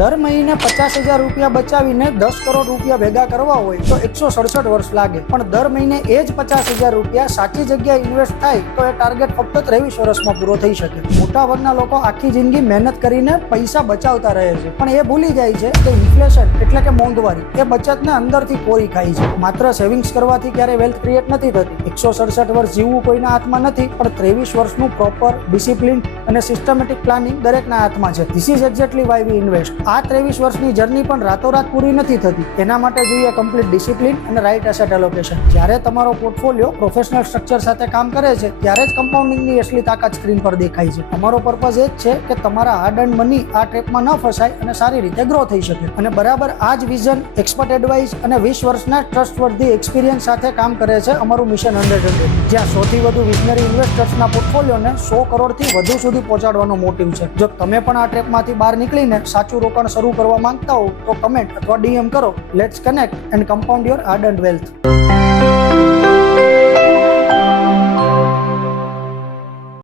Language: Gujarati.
દર મહિને 50,000 રૂપિયા બચાવીને 10 કરોડ રૂપિયા ભેગા કરવા હોય તો 167 વર્ષ લાગે, પણ દર મહિને એ જ 50,000 રૂપિયા સાચી જગ્યાએ ઇન્વેસ્ટ થાય તો એ ટાર્ગેટ ફક્ત 23 વર્ષમાં પૂરો થઈ શકે. મોટાભાગના લોકો આખી જિંદગી મહેનત કરીને પૈસા બચાવતા રહે છે, પણ એ ભૂલી જાય છે કે ઇન્ફ્લેશન એટલે કે મોંઘવારી એ બચતને અંદરથી કોરી ખાય છે. માત્ર સેવિંગ્સ કરવાથી ક્યારે વેલ્થ ક્રિએટ નથી થતી. 167 વર્ષ જીવવું કોઈના હાથમાં નથી, પણ 23 વર્ષનું પ્રોપર ડિસિપ્લિન અને સિસ્ટમેટિક પ્લાનિંગ દરેકના હાથમાં છે. This is exactly why we invest. આ 23 વર્ષની જર્ની પણ રાતોરાત પૂરી નથી થતી. એના માટે જોઈએ કમ્પ્લીટ ડિસિપ્લિન અને રાઇટ એસેટ એલોકેશન. જ્યારે તમારો પોર્ટફોલિયો પ્રોફેશનલ સ્ટ્રક્ચર સાથે કામ કરે છે ત્યારે જ કમ્પાઉન્ડિંગની અસલી તાકાત સ્ક્રીન પર દેખાય છે. અમારો પર્પઝ એ જ છે કે તમારા હાર્ડ અર્ન્ડ મની આ ટ્રેપમાં ન ફસાય અને સારી રીતે ગ્રો થઈ શકે. અને બરાબર આ જ વિઝન, એક્સપર્ટ એડવાઇસ અને 20 વર્ષના ટ્રસ્ટવર્ધી એક્સપિરિયન્સ સાથે કામ કરે છે અમારું મિશન 100, જ્યાં સૌથી વધુ વિઝનરી ઇન્વેસ્ટર્સના પોર્ટફોલિયોને 100 કરોડથી વધુ સુધી પહોંચાડવાનો મોટિવ છે. જો તમે પણ આ ટ્રેપમાંથી બહાર નીકળીને સાચું રોકાણ શરૂ કરવા માંગતા હો તો કમેન્ટ અથવા DM કરો. Let's connect and compound your hard earned wealth.